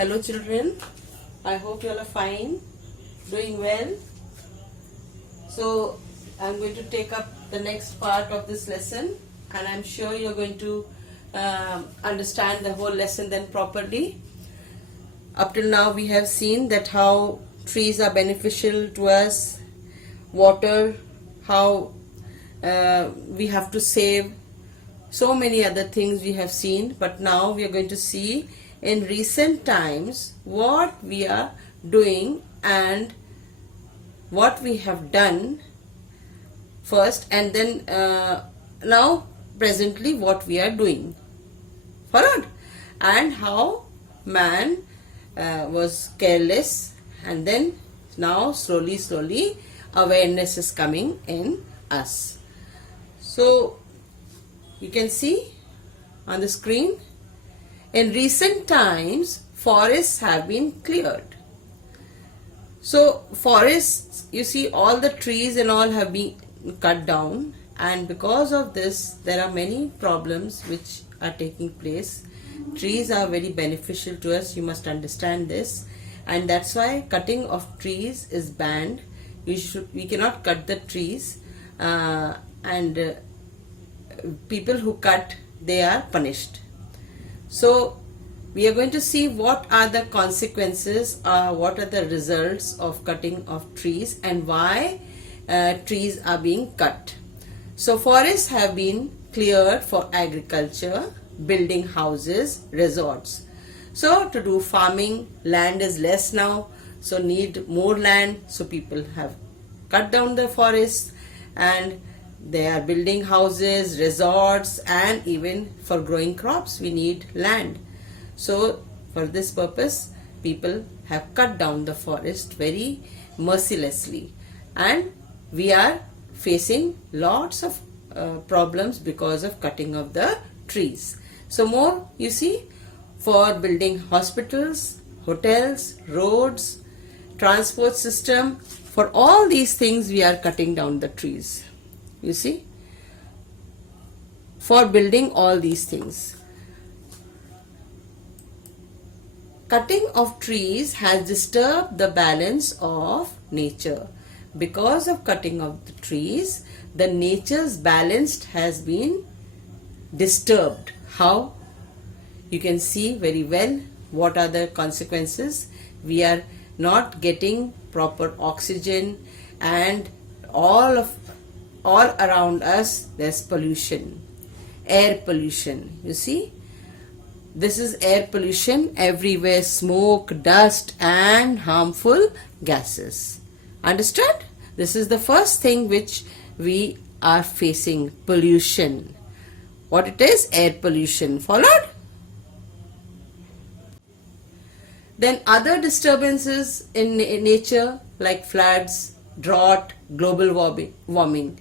Hello children, I hope you all are fine, doing well. So I'm going to take up the next part of this lesson, and I'm sure you're going to understand the whole lesson then properly. Up till now we have seen that how trees are beneficial to us, water, how we have to save, so many other things we have seen, but now we are going to see in recent times what we are doing and what we have done first, and then now presently what we are doing. Followed? And how man was careless, and then now slowly awareness is coming in us. So you can see on the screen, in recent times forests have been cleared. So forests, you see, all the trees and all have been cut down, and because of this there are many problems which are taking place. Trees are very beneficial to us, you must understand this, and that's why cutting of trees is banned. We cannot cut the trees, and people who cut, they are punished. So we are going to see what are the consequences, what are the results of cutting of trees, and why trees are being cut. So forests have been cleared for agriculture, building houses, resorts. So to do farming, land is less now, so need more land, so people have cut down the forests and they are building houses, resorts, and even for growing crops we need land. So for this purpose people have cut down the forest very mercilessly, and we are facing lots of problems because of cutting of the trees. So more, you see, for building hospitals, hotels, roads, transport system, for all these things we are cutting down the trees. You see, for building all these things. Cutting of trees has disturbed the balance of nature. Because of cutting of the trees, the nature's balance has been disturbed. How? You can see very well what are the consequences. We are not getting proper oxygen, and all around us there's pollution, air pollution. You see, this is air pollution, everywhere smoke, dust and harmful gases. Understand? This is the first thing which we are facing, pollution. What it is? Air pollution. Followed? Then other disturbances in nature like floods, drought, global warming.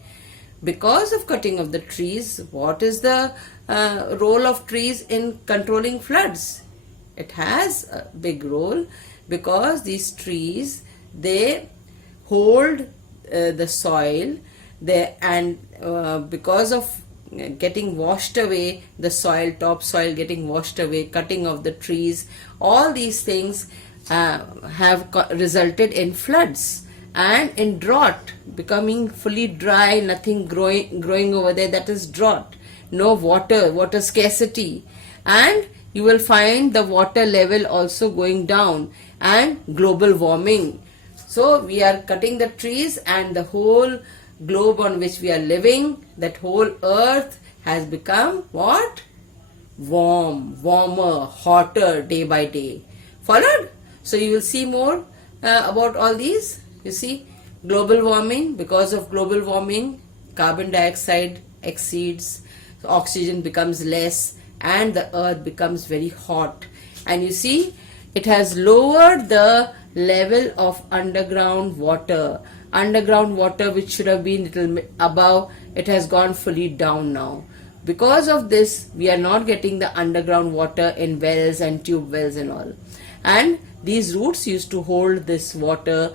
Because of cutting of the trees, what is the role of trees in controlling floods? It has a big role, because these trees, they hold the soil, and because of getting washed away, the soil, topsoil getting washed away, cutting of the trees, all these things have resulted in floods and in drought, becoming fully dry, nothing growing over there, that is drought. No water scarcity, and you will find the water level also going down, and global warming. So we are cutting the trees, and the whole globe on which we are living, that whole earth has become what? Warmer, hotter day by day. Followed? So you will see more about all these. You see, global warming. Because of global warming, carbon dioxide exceeds, so oxygen becomes less, and the earth becomes very hot. And you see, it has lowered the level of underground water. Underground water, which should have been little above, it has gone fully down now. Because of this, we are not getting the underground water in wells and tube wells and all. And these roots used to hold this water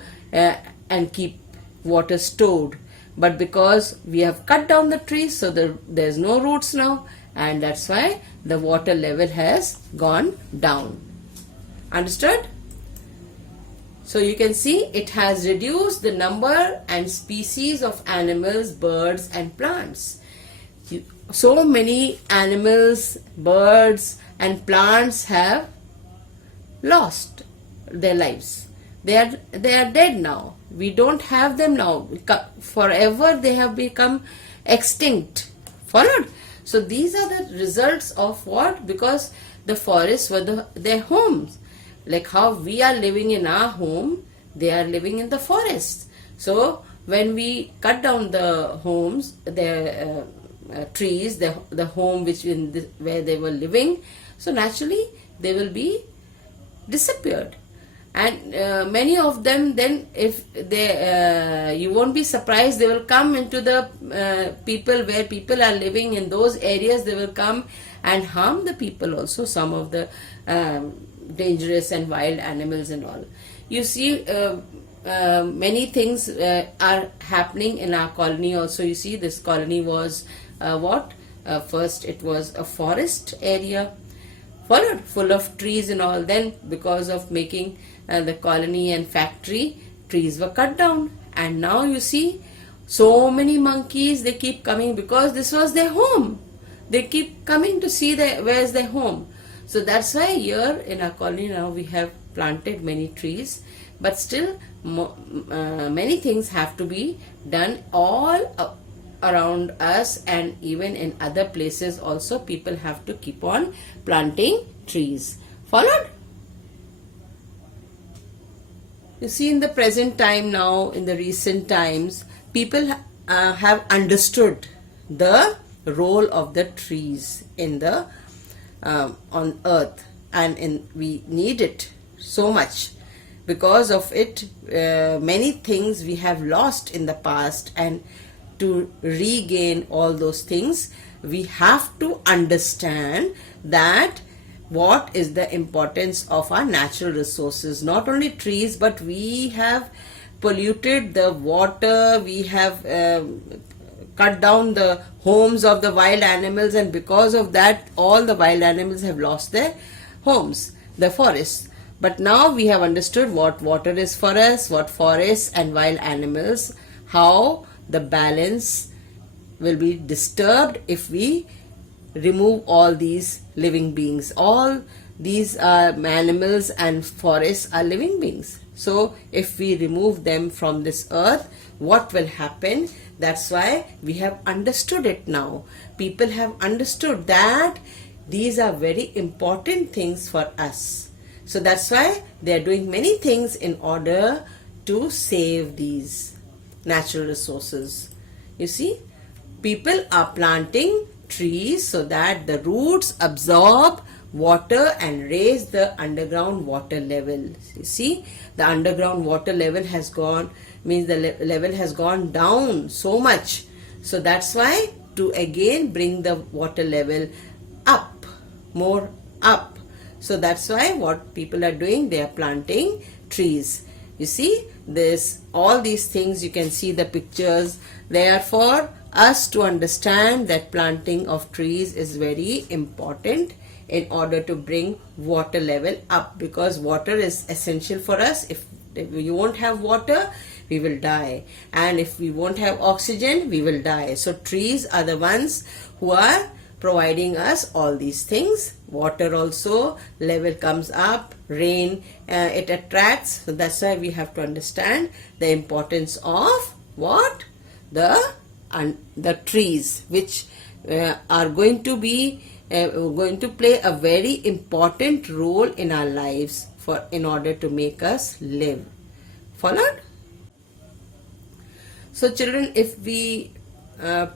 and keep water stored. But because we have cut down the trees, so there's no roots now, and that's why the water level has gone down. Understood? So you can see it has reduced the number and species of animals, birds and plants. So many animals, birds and plants have lost their lives. They are dead now. We don't have them now. Forever they have become extinct. Followed? So these are the results of what? Because the forests were their homes. Like how we are living in our home, they are living in the forest. So when we cut down the homes, their trees, the home where they were living, so naturally they will be disappeared. And many of them then, if they you won't be surprised, they will come into the people where people are living in those areas. They will come and harm the people also, some of the dangerous and wild animals and all. You see many things are happening in our colony also. You see this colony was first it was a forest area, followed full of trees and all. Then because of making the colony and factory, trees were cut down, and now you see so many monkeys, they keep coming because this was their home. They keep coming to see where's their home. So that's why here in our colony now we have planted many trees, but still many things have to be done all around us, and even in other places also people have to keep on planting trees. Followed? You see, in the present time now, in the recent times, people have understood the role of the trees in the on earth, and we need it so much. Because of it, many things we have lost in the past, and to regain all those things, we have to understand that what is the importance of our natural resources. Not only trees, but we have polluted the water, we have cut down the homes of the wild animals, and because of that all the wild animals have lost their homes, the forests. But now we have understood what water is for us, what forests and wild animals, how the balance will be disturbed if we remove all these living beings. All these animals and forests are living beings. So if we remove them from this earth, what will happen? That's why we have understood it now. People have understood that these are very important things for us. So that's why they are doing many things in order to save these natural resources. You see, people are planting trees so that the roots absorb water and raise the underground water level. You see, the underground water level has gone, means the level has gone down so much. So that's why, to again bring the water level up, more up. So that's why what people are doing, they are planting trees. You see, all these things, you can see the pictures. They are for us to understand that planting of trees is very important in order to bring water level up, because water is essential for us. If we won't have water, we will die, and if we won't have oxygen, we will die. So trees are the ones who are providing us all these things. Water also, level comes up, rain it attracts. So that's why we have to understand the importance of what? The trees, which are going to play a very important role in our lives in order to make us live. Followed? So children, if we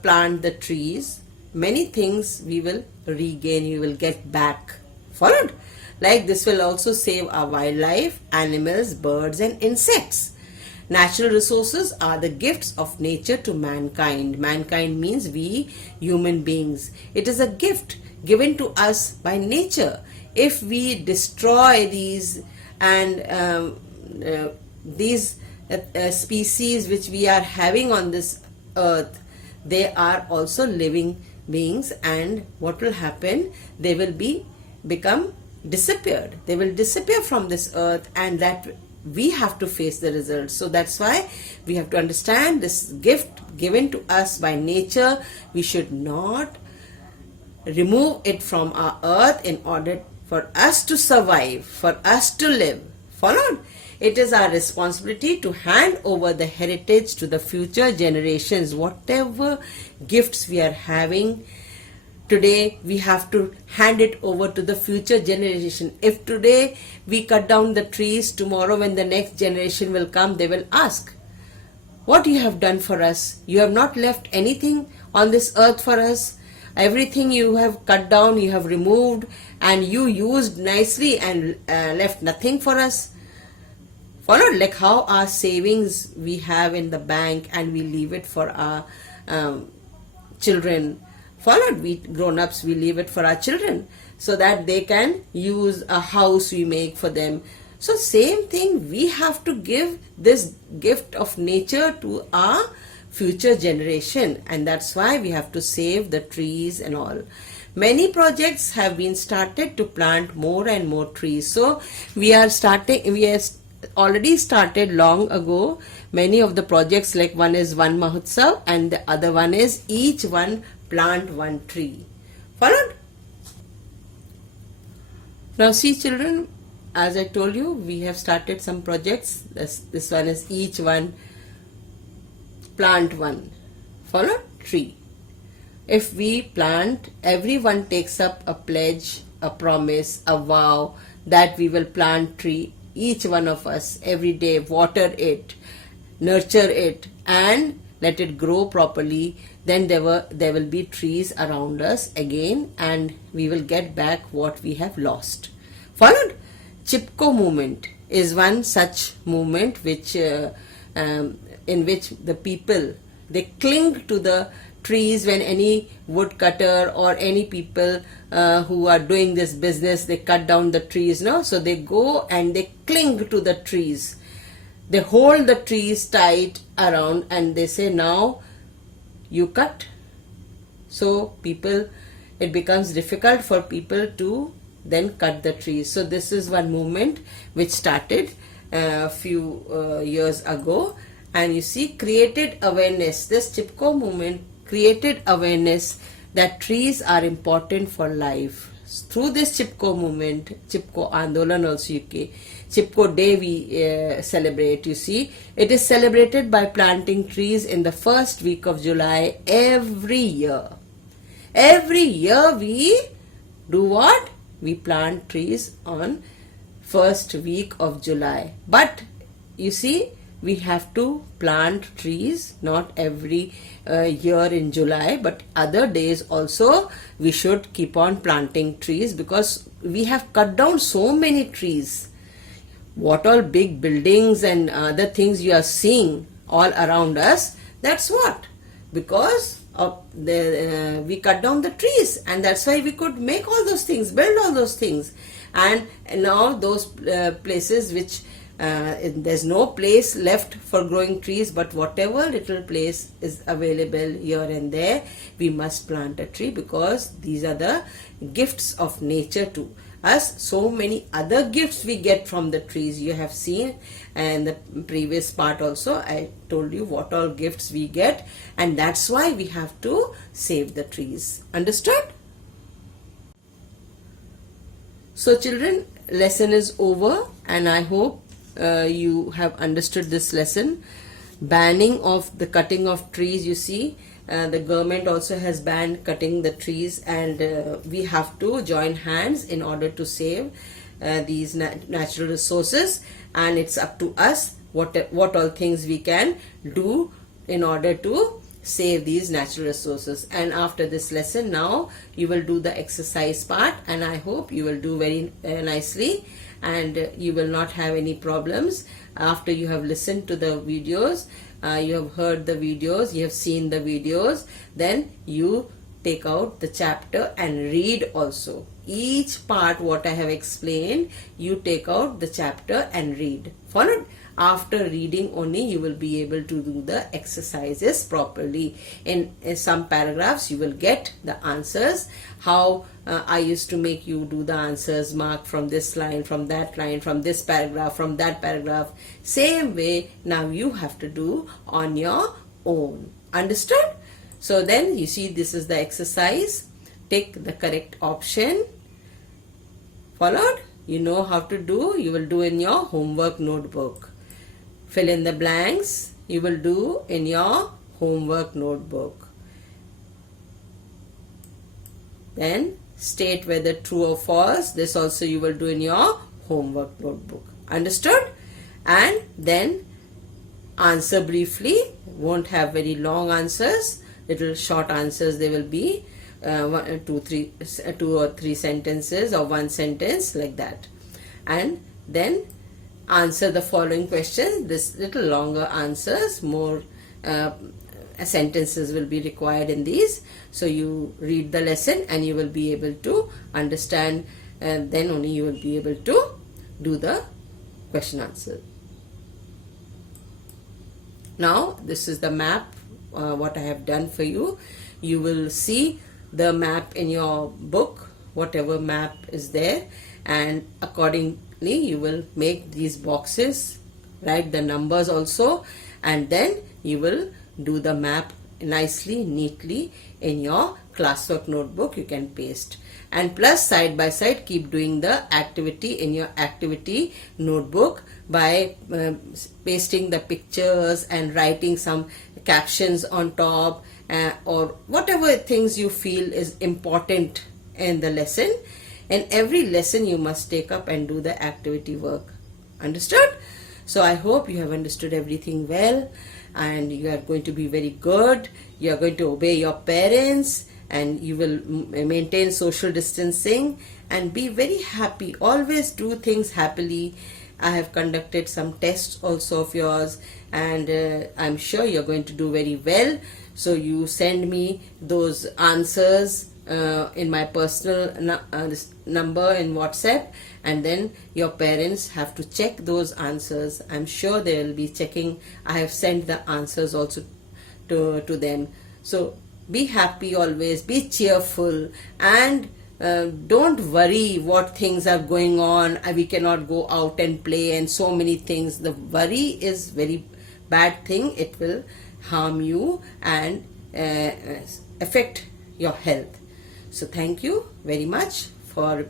plant the trees, many things we will regain, we will get back. Followed? Like this will also save our wildlife, animals, birds and insects. Natural resources are the gifts of nature to mankind. Mankind means we human beings. It is a gift given to us by nature. If we destroy these and these species which we are having on this earth, they are also living beings, and what will happen? They will become disappeared. They will disappear from this earth, and that we have to face the results. So that's why we have to understand this gift given to us by nature. We should not remove it from our earth in order for us to survive, for us to live. Followed? It is our responsibility to hand over the heritage to the future generations. Whatever gifts we are having today, we have to hand it over to the future generation. If today we cut down the trees, tomorrow when the next generation will come, they will ask, what you have done for us? You have not left anything on this earth for us. Everything you have cut down, you have removed, and you used nicely and left nothing for us. Followed? Like how our savings we have in the bank and we leave it for our children. Followed? We grown-ups, we leave it for our children so that they can use a house we make for them. So same thing, we have to give this gift of nature to our future generation, and that's why we have to save the trees and all. Many projects have been started to plant more and more trees. So we are already started long ago many of the projects, like one is One Mahotsav and the other one is each one plant one tree. Followed? Now see children, as I told you, we have started some projects. This one is each one plant one. Followed? Tree. If we plant, everyone takes up a pledge, a promise, a vow that we will plant tree, each one of us, every day, water it, nurture it, and let it grow properly. Then there will be trees around us again, and we will get back what we have lost. Followed? Chipko movement is one such movement which in which the people, they cling to the trees when any woodcutter or any people who are doing this business, they cut down the trees, no? So they go and they cling to the trees. They hold the trees tight around and they say, now you cut. So it becomes difficult for people to then cut the trees. So this is one movement which started a few years ago, and you see, created awareness. This Chipko movement created awareness that trees are important for life. Through this Chipko movement, Chipko Andolan also, Chipko Day we celebrate, you see. It is celebrated by planting trees in the first week of July every year. Every year we do what? We plant trees on first week of July. But you see, we have to plant trees not every year in July, but other days also we should keep on planting trees, because we have cut down so many trees. What all big buildings and other things you are seeing all around us, that's what? Because of we cut down the trees, and that's why we could make all those things, build all those things. And now those places which there's no place left for growing trees, but whatever little place is available here and there, we must plant a tree, because these are the gifts of nature to us. So many other gifts we get from the trees. You have seen in the previous part also, I told you what all gifts we get, and that's why we have to save the trees. Understood? So children, lesson is over, and I hope you have understood this lesson. Banning of the cutting of trees, you see, the government also has banned cutting the trees, and we have to join hands in order to save these natural resources, and it's up to us what all things we can do in order to save these natural resources. And after this lesson, now you will do the exercise part, and I hope you will do very nicely, and you will not have any problems after you have listened to the videos. You have heard the videos, you have seen the videos, then you take out the chapter and read also. each part what I have explained, you take out the chapter and read. Followed? After reading only you will be able to do the exercises properly. In some paragraphs you will get the answers. How I used to make you do the answers, mark from this line, from that line, from this paragraph, from that paragraph. Same way now you have to do on your own. Understood? So then you see this is the exercise. Take the correct option. Followed? You know how to do. You will do in your homework notebook. Fill in the blanks. You will do in your homework notebook. Then state whether true or false. This also you will do in your homework notebook. Understood? And then answer briefly. Won't have very long answers. Little short answers. They will be 2 or 3 sentences or 1 sentence, like that. And then answer the following questions. This little longer answers, more sentences will be required in these. So you read the lesson and you will be able to understand, and then only you will be able to do the question answer. Now this is the map what I have done for you. You will see the map in your book, whatever map is there, and accordingly you will make these boxes, write the numbers also, and then you will do the map nicely, neatly in your classwork notebook. You can paste, and plus side by side keep doing the activity in your activity notebook by pasting the pictures and writing some captions on top, or whatever things you feel is important in the lesson. In every lesson you must take up and do the activity work. Understood? So I hope you have understood everything well, and you are going to be very good. You are going to obey your parents, and you will maintain social distancing and be very happy. Always do things happily. I have conducted some tests also of yours, and I'm sure you're going to do very well. So you send me those answers in my personal number in WhatsApp, and then your parents have to check those answers. I'm sure they will be checking. I have sent the answers also to them. So be happy always, be cheerful, and don't worry what things are going on. We cannot go out and play and so many things. The worry is very bad thing. It will harm you and affect your health. So thank you very much for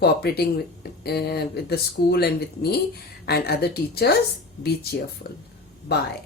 cooperating with the school and with me and other teachers. Be cheerful. Bye.